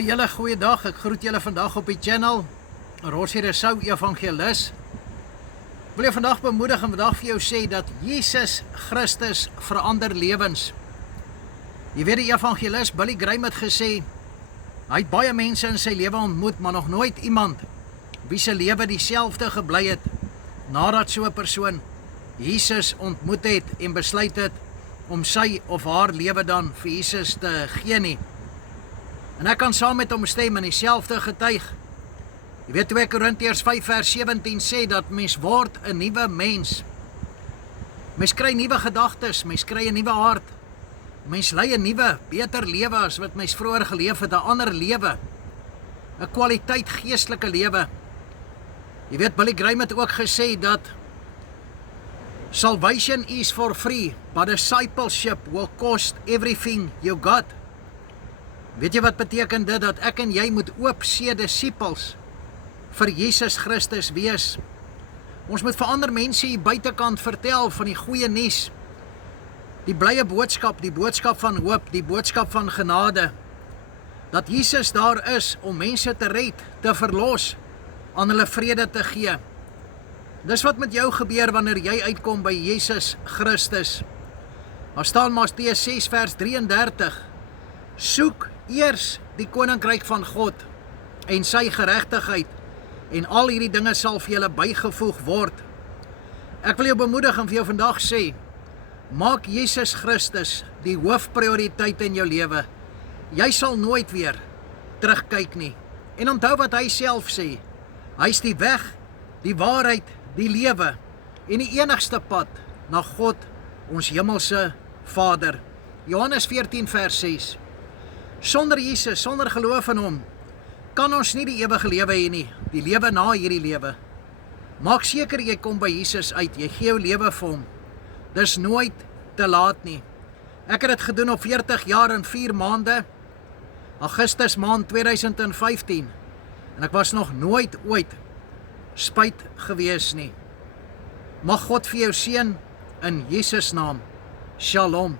Julle goeiedag, ek groet julle vandag op die channel Rossie Rousseau Evangelis. Wil jy vandag bemoedig en vandag vir jou sê dat Jesus Christus verander lewens. Jy weet die evangelis Billy Graham het gesê, hy het baie mense in sy lewe ontmoet, maar nog nooit iemand wie se lewe dieselfde gebly het nadat so 'n persoon Jesus ontmoet het en besluit het om sy of haar lewe dan vir Jesus te gee nie. En ek kan saam met hom stem in dieselfde getuig. Jy weet 2 Korintiërs 5 vers 17 sê dat mens word 'n nuwe mens. Mens kry nuwe gedagtes, mens kry 'n nuwe hart. Mens lei 'n nuwe, beter lewe as wat mens vroeër geleef het, 'n ander lewe. 'n Kwaliteit geestelike lewe. Jy weet Billy Graham het ook gesê dat salvation is for free, but discipleship will cost everything you got. Weet jy wat beteken dit? Dat ek en jy moet oop see disippels vir Jesus Christus wees. Ons moet vir ander mense hier buitekant vertel van die goeie nuus. Die blye boodskap, die boodskap van hoop, die boodskap van genade. Dat Jesus daar is om mense te red, te verlos, aan hulle vrede te gee. Dis wat met jou gebeur wanneer jy uitkom by Jesus Christus. Daar staan Matteus 6 vers 33. Soek eers die koninkryk van God en sy geregtigheid, en al hierdie dinge sal vir julle bygevoeg word. Ek wil jou bemoedig en vir jou vandag sê, maak Jesus Christus die hoofprioriteit in jou lewe. Jy sal nooit weer terugkyk nie. En onthou wat hy self sê, hy is die weg, die waarheid, die lewe en die enigste pad na God, ons hemelse Vader. Johannes 14 vers 6. Sonder Jesus, sonder geloof in hom, kan ons nie die ewige lewe hê nie, die lewe na hierdie lewe. Maak seker jy kom by Jesus uit, jy gee jou lewe vir hom. Dis nooit te laat nie. Ek het dit gedoen op 40 jaar en 4 maande, Augustus maand 2015, en ek was nog nooit ooit spyt gewees nie. Mag God vir jou seën in Jesus naam. Shalom.